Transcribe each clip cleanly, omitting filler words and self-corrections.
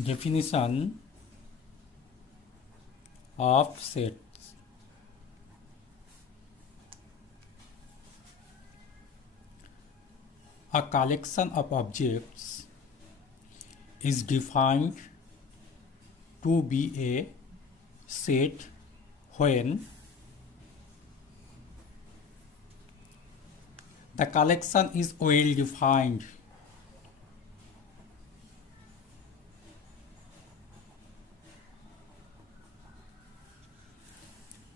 Definition of sets. A collection of objects is defined to be a set when the collection is well defined.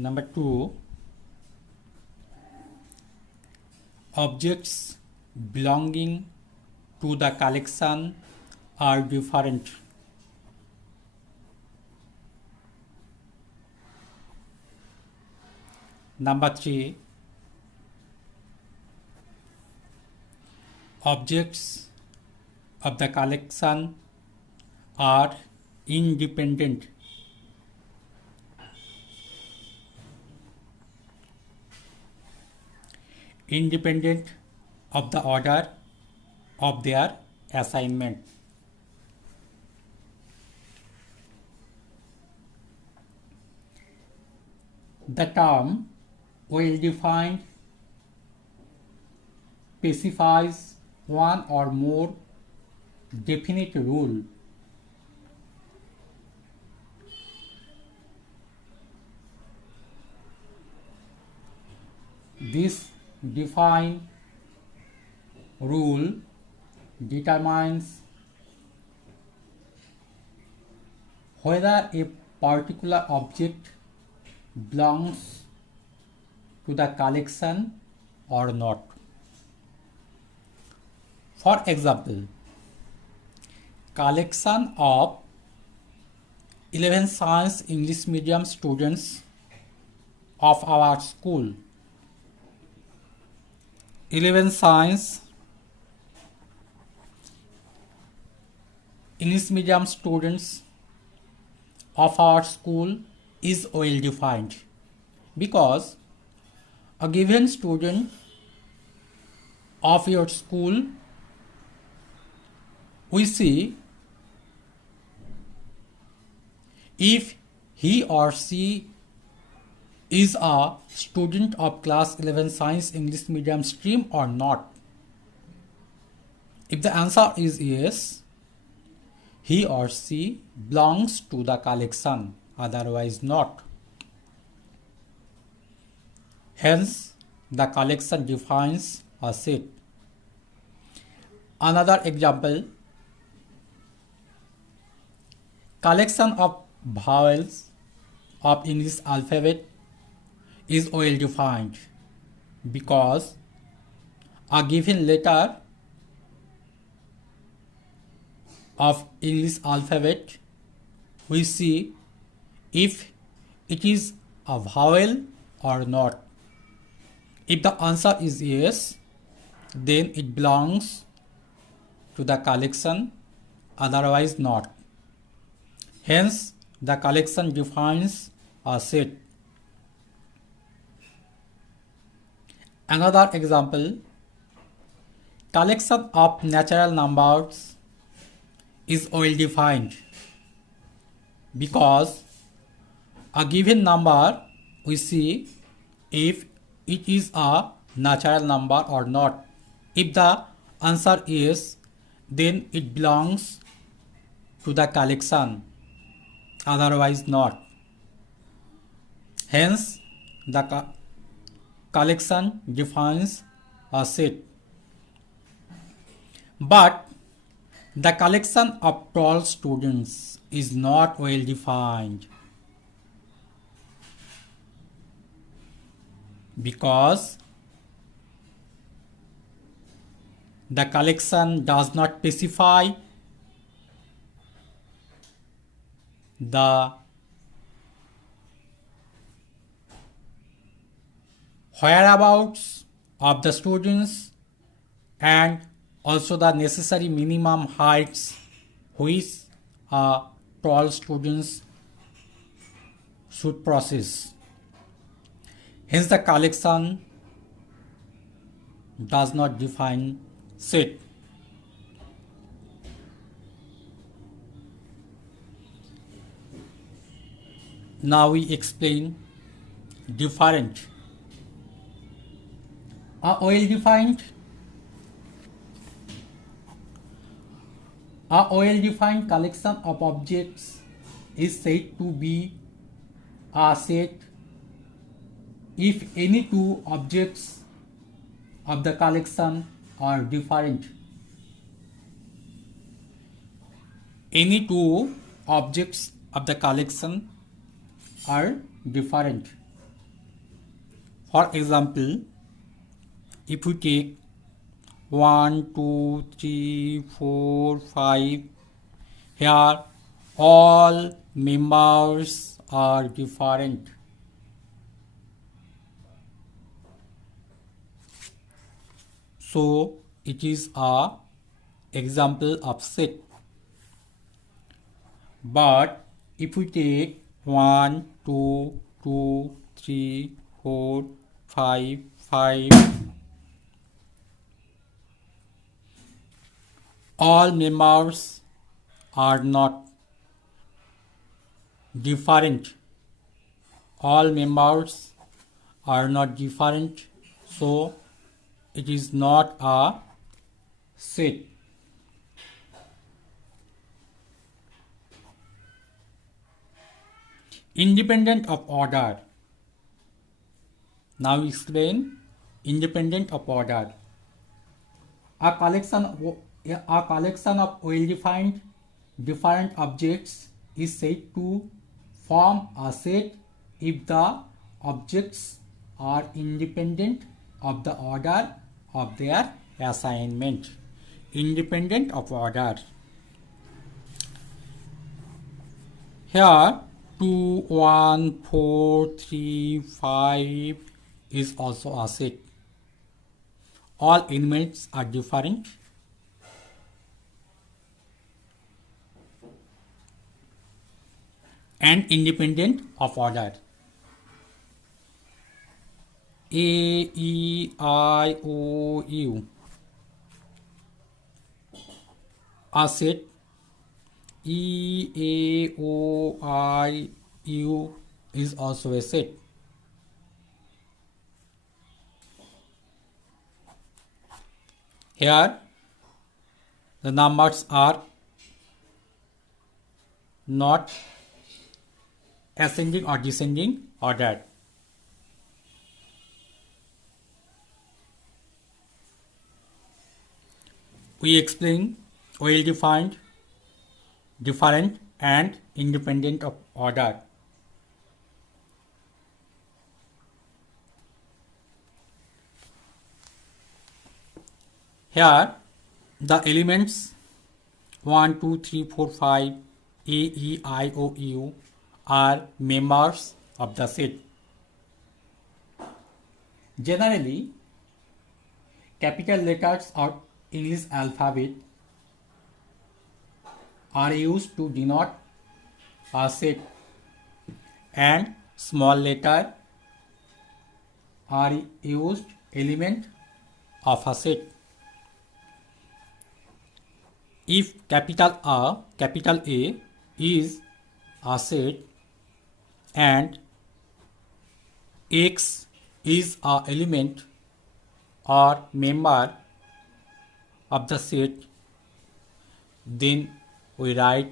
Number 2, objects belonging to the collection are different. Number 3, objects of the collection are independent. Independent of the order of their assignment. The term well-defined specifies one or more definite rule. This defined rule determines whether a particular object belongs to the collection or not. For example, collection of 11 science English medium students of our school. 11 science English medium students of our school is well defined because a given student of your school, we see if he or she is a student of class 11 science English medium stream or not. If the answer is yes, he or she belongs to the collection, otherwise not. Hence, the collection defines a set. Another example, collection of vowels of English alphabet is well defined because a given letter of English alphabet, we see if it is a vowel or not. If the answer is yes, then it belongs to the collection, otherwise not. Hence, the collection defines a set. Another example, collection of natural numbers is well defined because a given number, we see if it is a natural number or not. If the answer is, then it belongs to the collection, otherwise not. Hence, the collection defines a set. But the collection of tall students is not well defined because the collection does not specify the whereabouts of the students and also the necessary minimum heights which tall students should possess. Hence, the collection does not define set. Now we explain different. A well-defined collection of objects is said to be a set if any two objects of the collection are different. Any two objects of the collection are different. For example, if we take 1, 2, 3, 4, 5, here all members are different. So it is a example of set. But if we take 1, 2, 2, 3, 4, 5, 5, all members are not different. All members are not different, so it is not a set. Independent of order. Now explain independent of order. A collection of well-defined different objects is said to form a set if the objects are independent of the order of their assignment. Independent of order. Here 2, 1, 4, 3, 5 is also a set. All elements are different. And independent of order. A, E, I, O, U. A set. E, A, O, I, U is also a set. Here the numbers are not ascending or descending order. We explain well-defined, different and independent of order. Here the elements 1, 2, 3, 4, 5, A, E, I, O, U are members of the set. Generally, capital letters of English alphabet are used to denote a set and small letter are used element of a set. If capital A is a set and X is a element or member of the set, then we write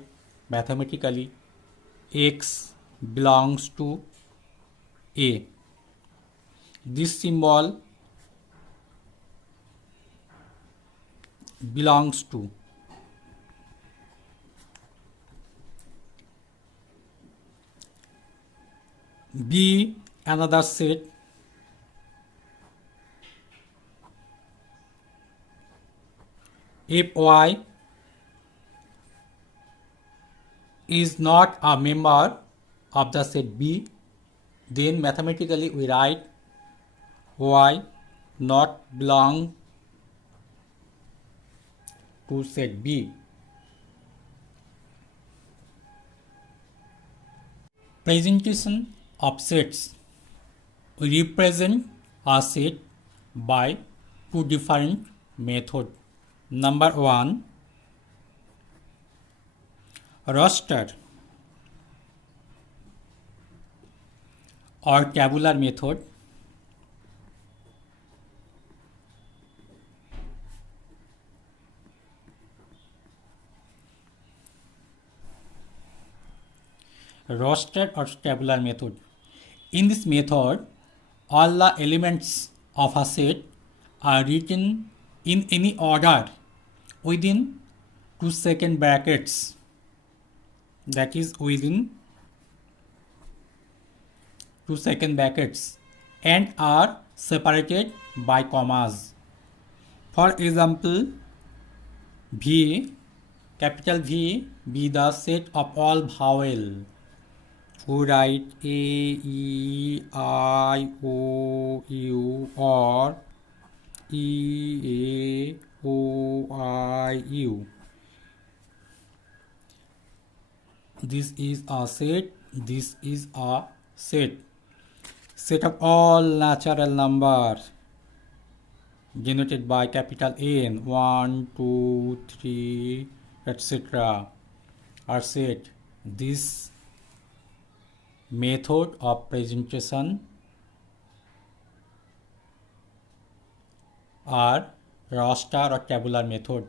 mathematically X belongs to A. This symbol belongs to B, another set. If Y is not a member of the set B, then mathematically we write Y not belong to set B. Presentation of sets. We represent a set by two different methods. Number 1, roster. or tabular method. Roster or tabular method. In this method, all the elements of a set are written in any order within 2-second brackets, that is within 2-second brackets, and are separated by commas. For example, V, capital V, be the set of all vowel. We write A, E, I, O, U, or E, A, O, I, U. This is a set. This is a set. Set of all natural numbers generated by capital N, 1, 2, 3, etc. are set. This method of presentation are roster or tabular method.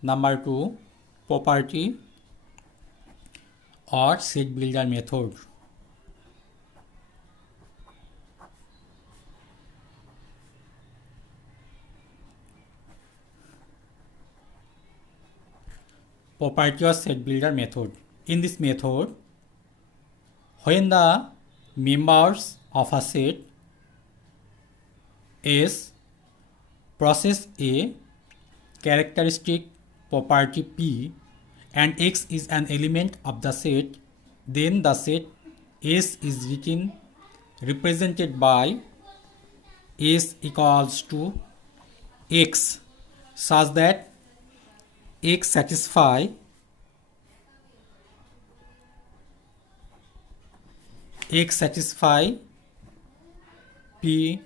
Number 2, property or set builder method. Property or set builder method. In this method, when the members of a set S possess a characteristic property P and X is an element of the set, then the set S is represented by S equals to X such that X satisfy P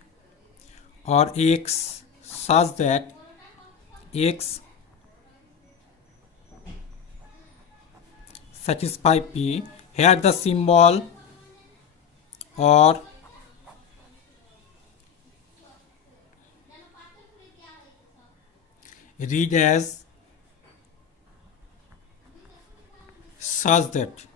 or X such that X satisfy P. Here the symbol or read as such that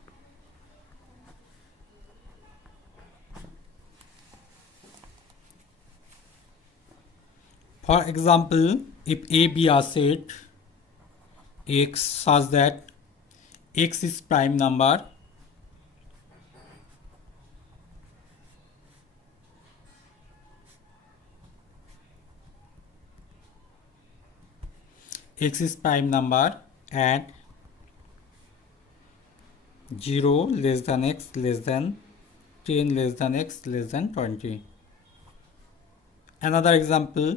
for example, if A be a set X such that X is prime number, X is prime number and 0 less than X less than 10 less than X less than 20. Another example,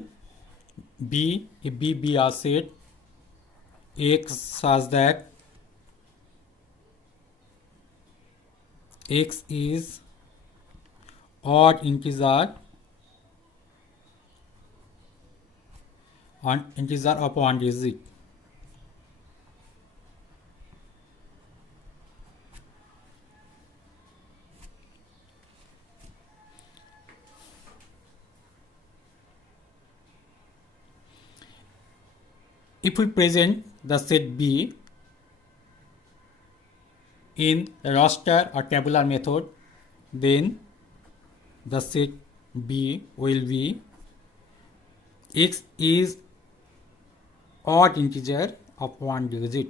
B, if B be a set X such that X is odd integer of one digit. If we present the set B in roster or tabular method, then the set B will be X is odd integer of one digit,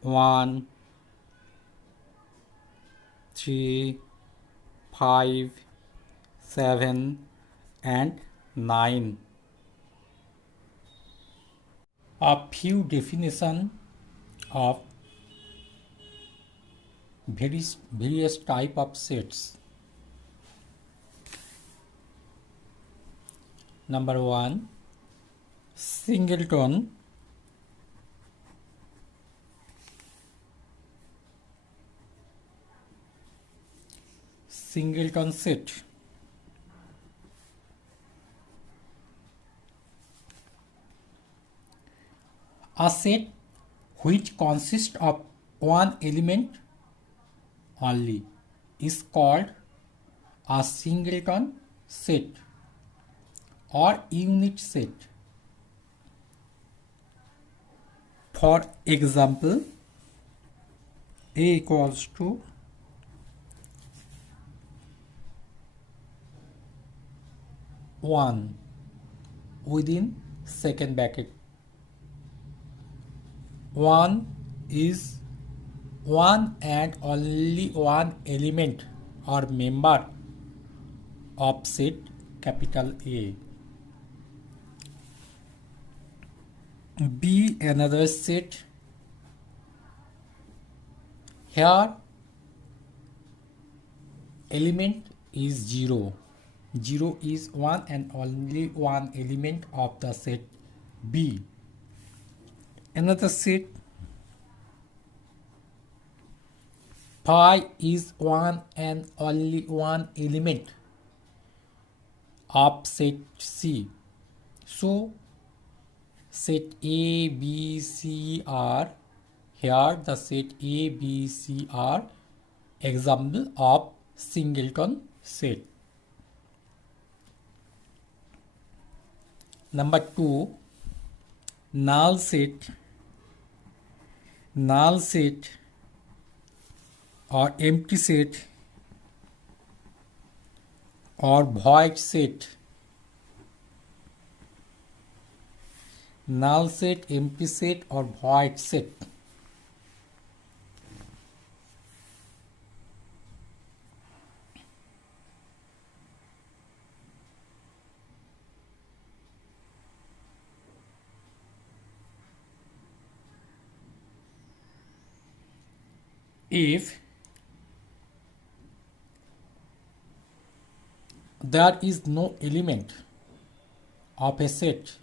1, 3, 5, 7 and 9. A few definition of various type of sets. Number 1, singleton. Singleton set. A set which consists of one element only. is called a singleton set or unit set. For example, A equals to 1 within second bracket. 1 is one and only one element or member of set capital A. B another set. Here element is 0. 0 is one and only one element of the set B. Another set. Pi is one and only one element of set C. So set A, B, C are here. The set A, B, C are example of singleton set. Number 2, null set. Null set or empty set or void set. Null set, empty set or void set. If there is no element of a set,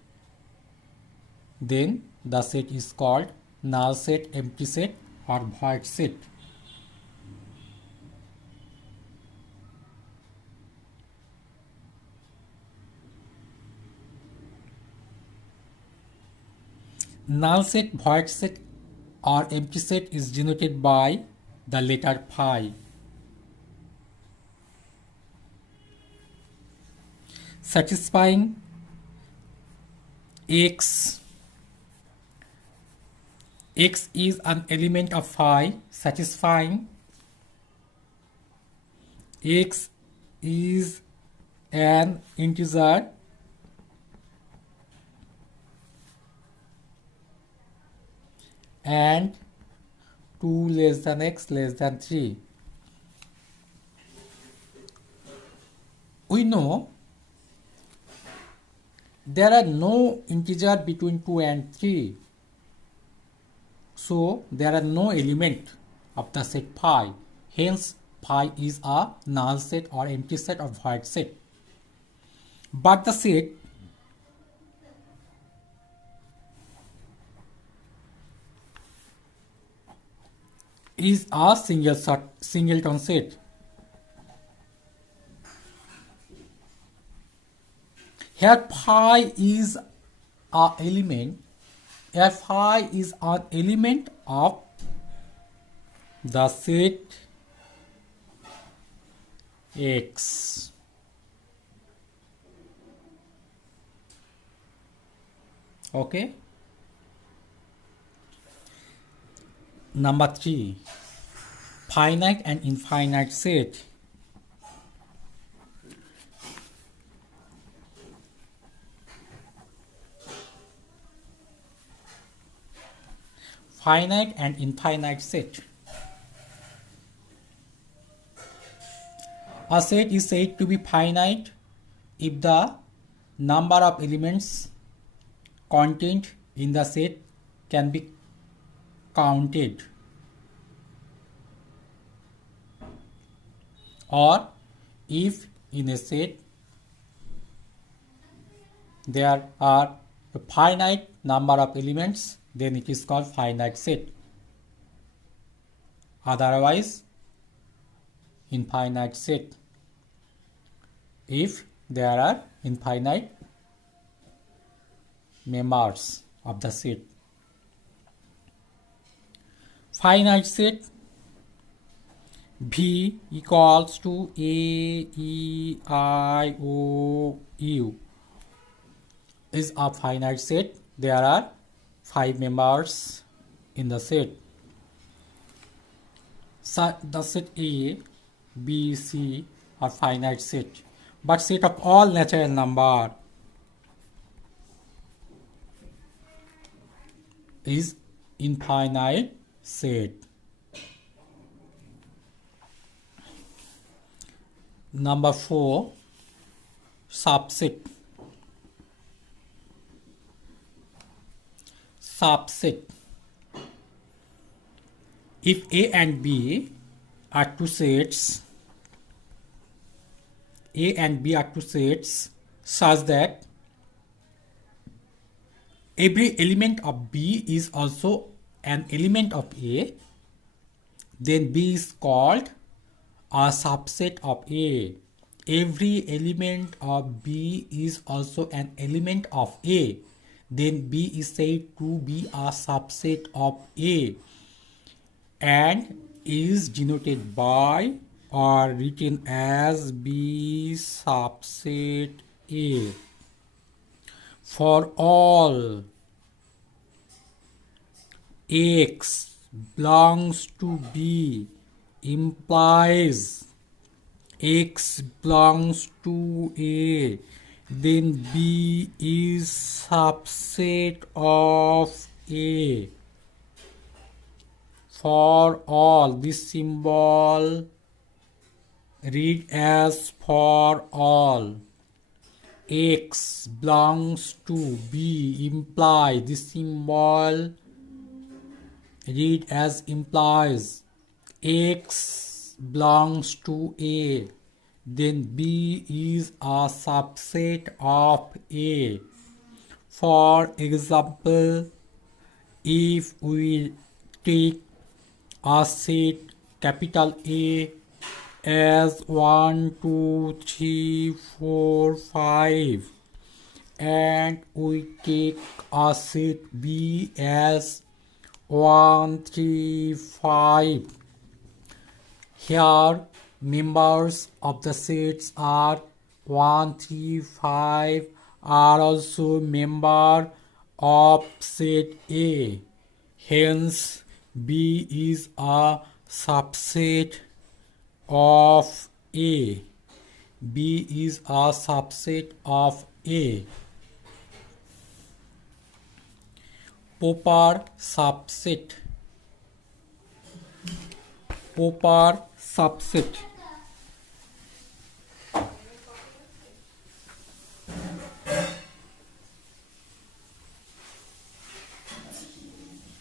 then the set is called null set, empty set or void set. Null set, void set or empty set is denoted by the letter phi. Satisfying x. X is an element of phi. Satisfying x is an integer and 2 less than x less than 3. We know there are no integer between 2 and 3. So there are no element of the set phi. Hence phi is a null set or empty set or void set. But the set is a singleton set. Here phi is an element. Here phi is an element of the set X. Okay. Number 3, finite and infinite set. Finite and infinite set. A set is said to be finite if the number of elements contained in the set can be counted, or if in a set there are a finite number of elements, then it is called finite set. Otherwise, infinite set if there are infinite members of the set. Finite set V equals to A, E, I, O, U is a finite set. There are 5 members in the set. So the set A, B, C are finite set, but set of all natural number is infinite set. Number 4, subset. Subset. If A and B are two sets, A and B are two sets such that every element of B is also an element of A, then B is called a subset of A. Every element of B is also an element of A, then B is said to be a subset of A and is denoted by or written as B subset A. For all X belongs to B implies X belongs to A, then B is subset of A. For all, this symbol read as for all X belongs to B imply, this symbol read as implies X belongs to A, then B is a subset of A. For example, if we take a set capital A as 1, 2, 3, 4, 5 and we take a set B as 1, 3, 5. Here members of the sets are 1, 3, 5 are also member of set A. Hence B is a subset of A. B is a subset of A. Proper subset. Proper subset.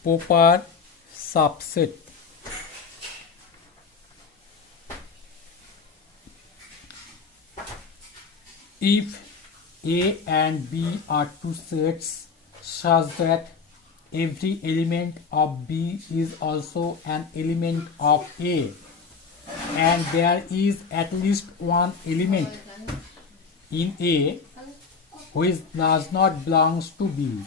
Proper subset. If A and B are two sets such that every element of B is also an element of A and there is at least one element in A which does not belong to B,